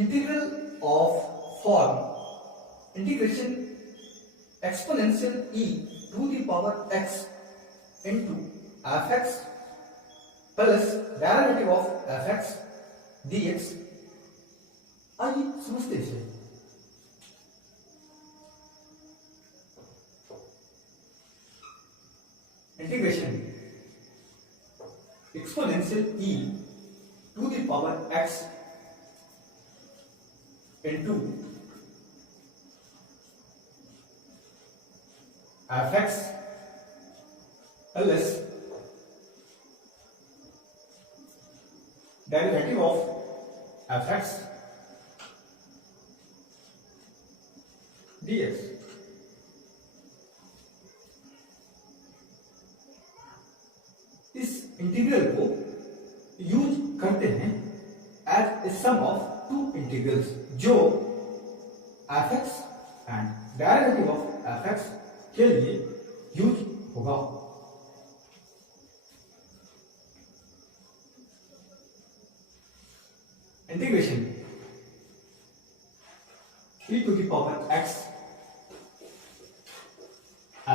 Integral of form integration exponential e to the power x into fx plus derivative of fx dx। आइए समझते हैं। Integration exponential e to the power x into fx plus derivative of fx dx। इस integral को use करते हैं as a sum of two integrals जो fx and derivative of fx के लिए यूज होगा। Integration e to the power x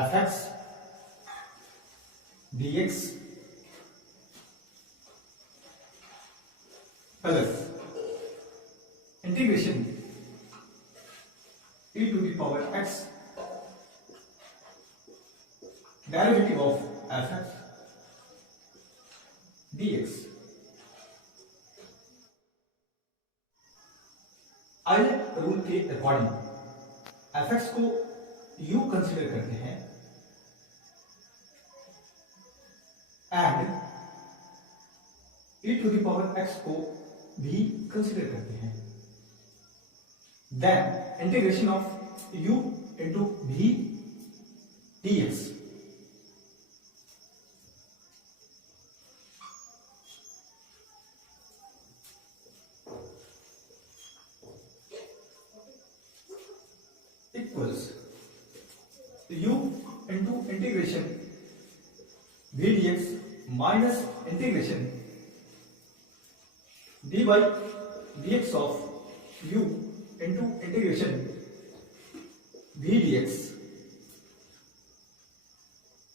fx dx plus integration e to the power x derivative of fx dx। Island rule के according fx को u consider करते हैं and e to the power x को भी consider करते हैं। Then integration of u into v dx। Equals u into integration v dx minus integration dy dx of u into integration v dx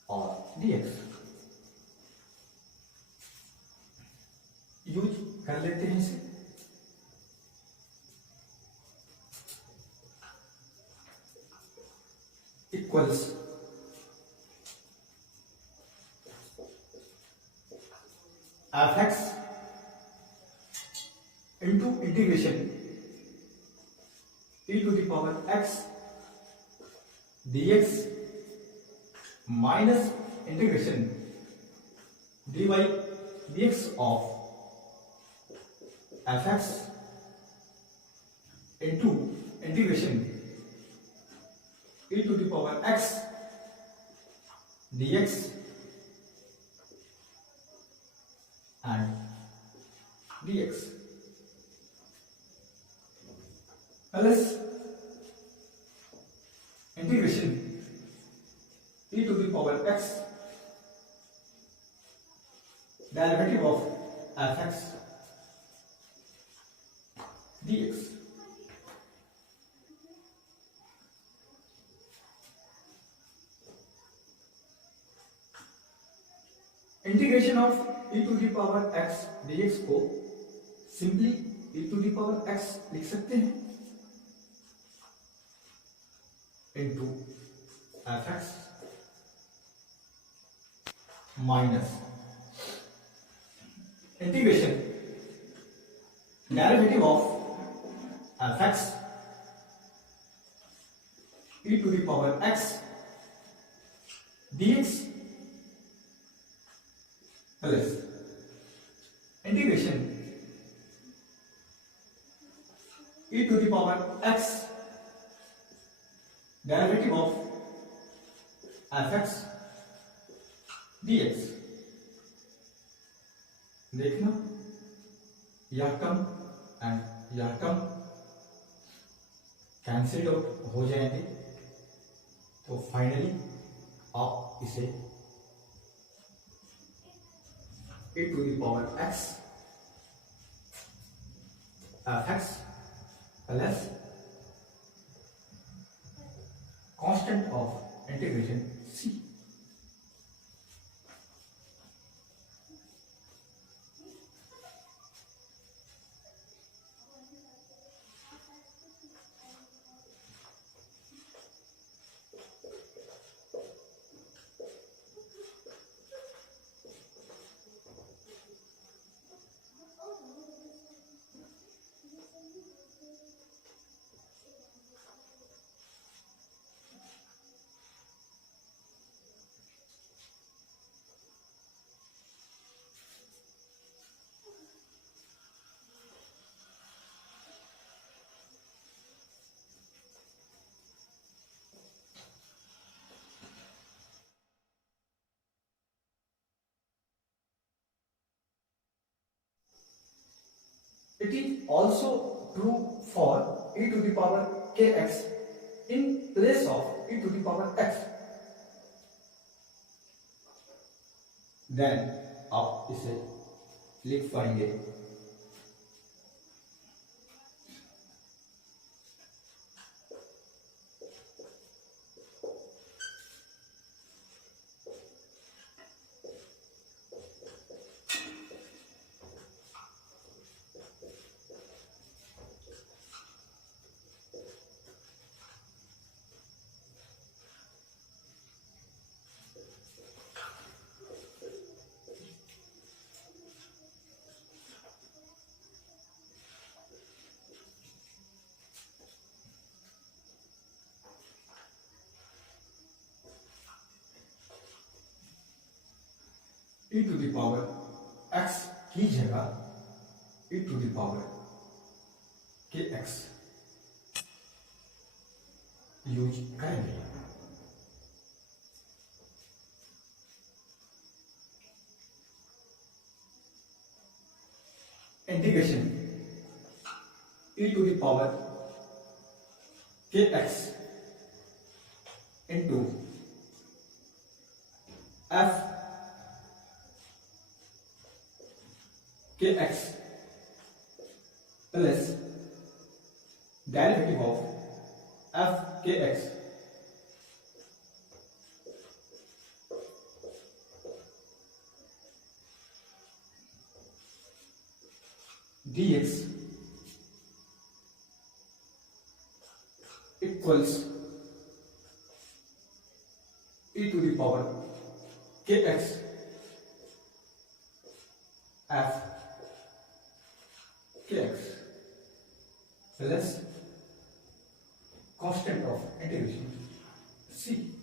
और dx use कर लेते हैं इसे। Equals fx into integration e to the power x dx minus integration dy dx of fx into integration e to the power x dx and dx plus integration e to the power x derivative of fx dx। Integration of e to the power x dx को simply e to the power x लिख सकते हैं into fx minus integration derivative of fx e to the power x dx plus integration e to the power x derivative of fx dx। देखना यह term and यह term cancel out हो जाएंगे, तो finally आप इसे e to the power x fx plus constant of integration c. It is also true for e to the power kx in place of e to the power x. Then आप इसे लिख पाएंगे e to the power x की जगह e to the power kx use करेंगे। Integration e to the power kx into f kx plus derivative of f kx dx equals e to the power kx f kx plus constant of integration c.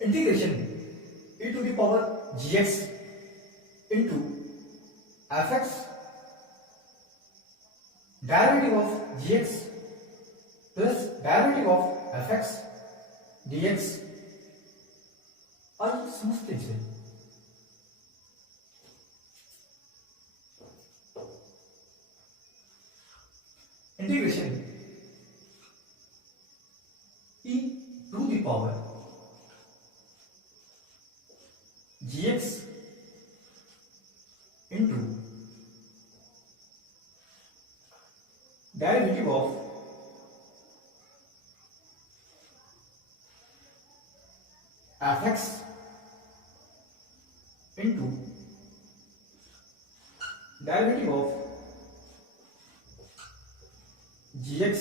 Integration e to the power gx into fx derivative of gx plus derivative of fx dx आइए समझते हैं। Integration e to the power gx into derivative of fx into derivative of gx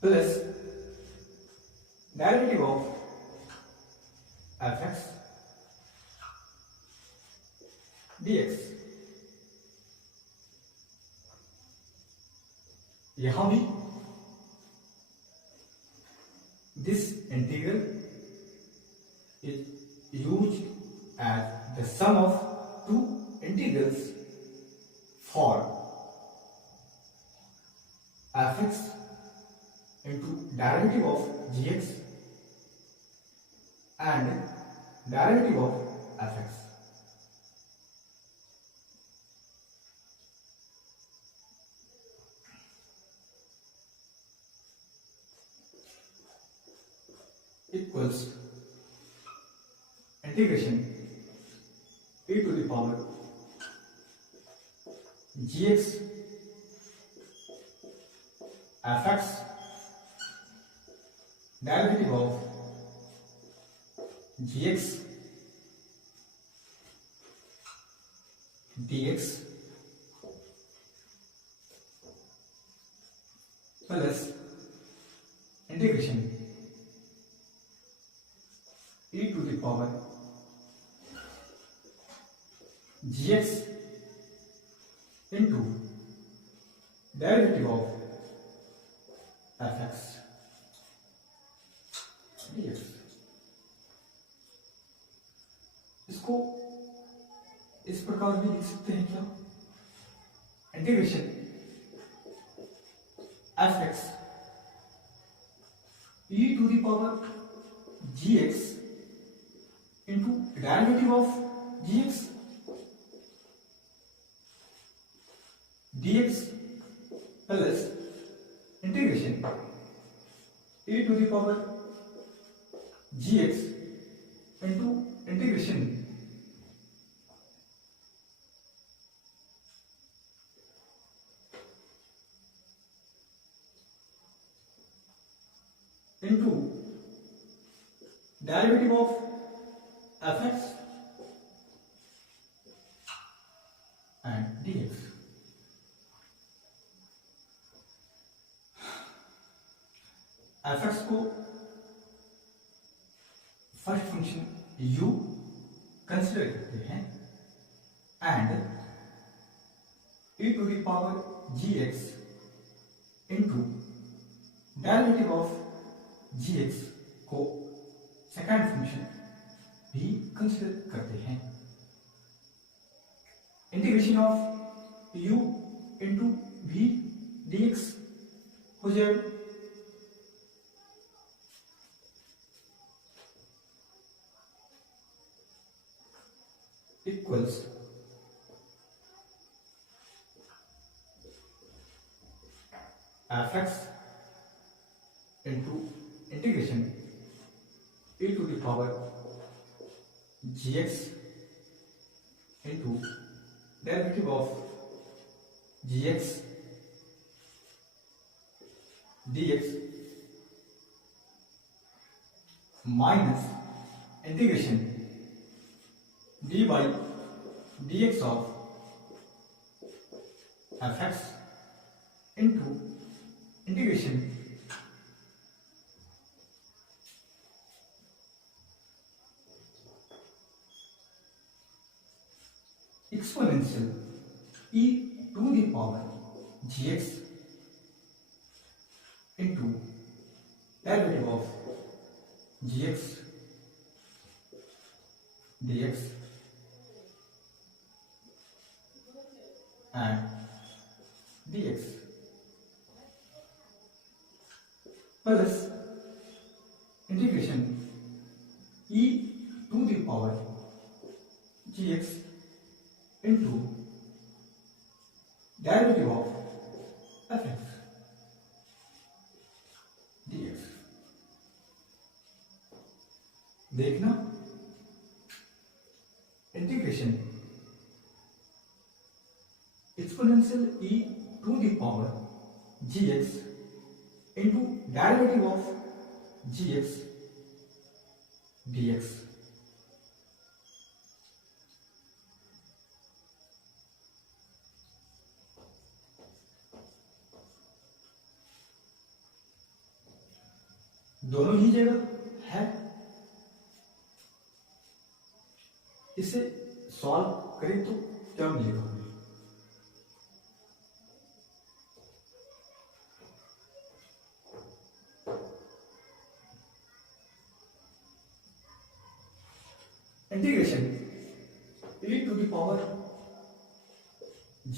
plus derivative of fx dx। यहां भी this integral is used as the sum of two integrals for fx into derivative of gx and derivative of fx. Equals integration e to the power gx fx derivative of gx dx plus integration e to the power gx into derivative of fx dx. इसको इस प्रकार भी लिख सकते हैं क्या? Integration fx e to the power gx into derivative of gx dx plus integration e to the power gx into integration into derivative of fx and dx. fx को first function u consider करते हैं and e to the power gx into derivative of gx को second function भी consider करते हैं. Integration of u into v dx हो जाएगा. Equals fx into integration e to the power gx into derivative of gx dx minus integration d by dx of fx into integration exponential e to the power gx into derivative of gx dx and dx plus integration e to the power gx into derivative of fx dx. देखना integration exponential e to the power gx into derivative of gx dx. दोनों ही जगह है. इसे सॉल्व करें तो क्या मिलेगा? Integration e to the power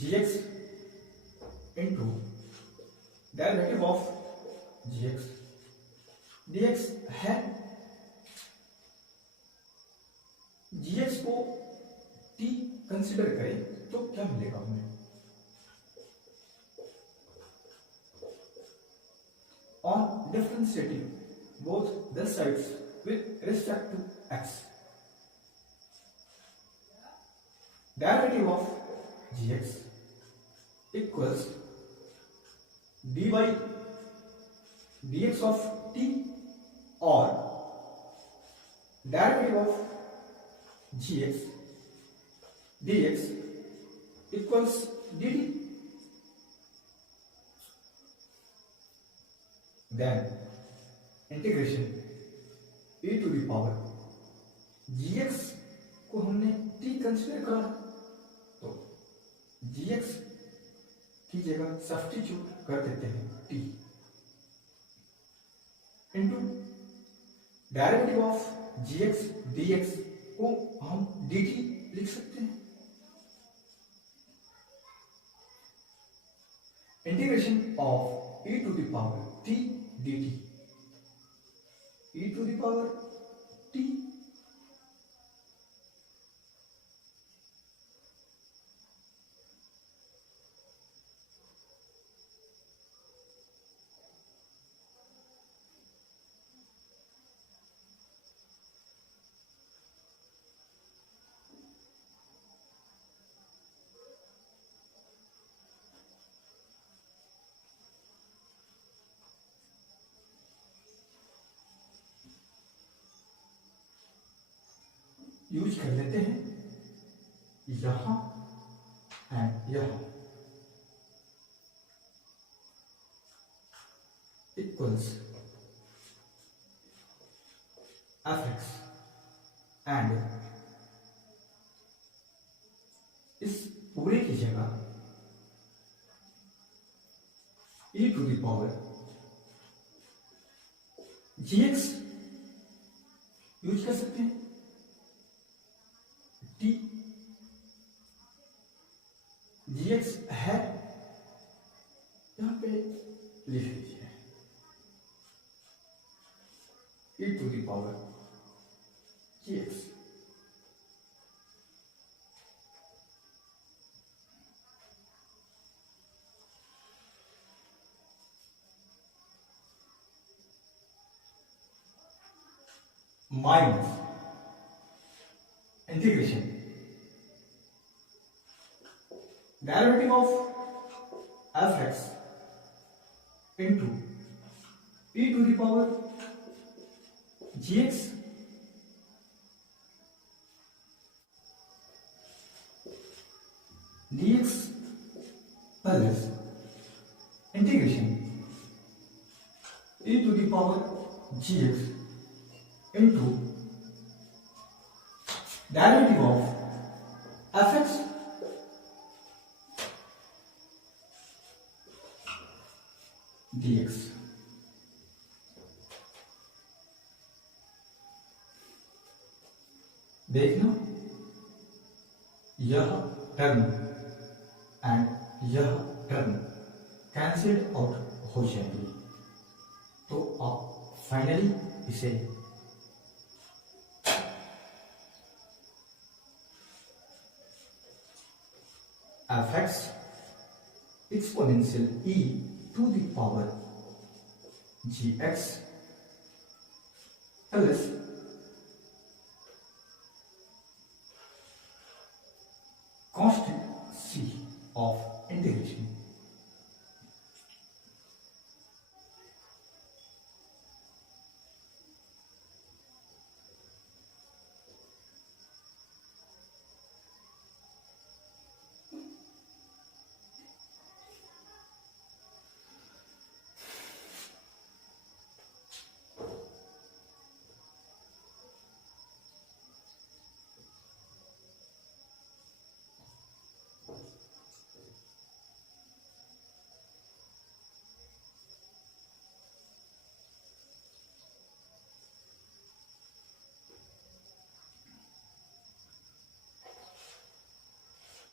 gx into derivative of gx dx है। gx को t कंसिडर करें तो क्या मिलेगा हमें? On differentiating both the sides with respect to x, derivative of gx equals dy dx of t or derivative of gx dx equals dt. Then integration e to the power gx को हमने t consider करा तो gx की जगह सब्स्टिट्यूट कर देते हैं t into derivative of gx dx को हम dt लिख सकते हैं। Integration of e to the power t dt e to the power t use कर लेते हैं यहां एंड यहां इक्वल्स एफ एक्स एंड इस पूरे की जगह e to the power gx use कर सकते हैं। t gx है यहां पे लिख लीजिए e to the power gx minus integration derivative of f x into e to the power gx dx plus integration e to the power gx into derivative of f x dx देखना यह term and यह term cancelled out हो जाएंगे तो आप फाइनली इसे fx exponential e to the power gx plus constant c of integration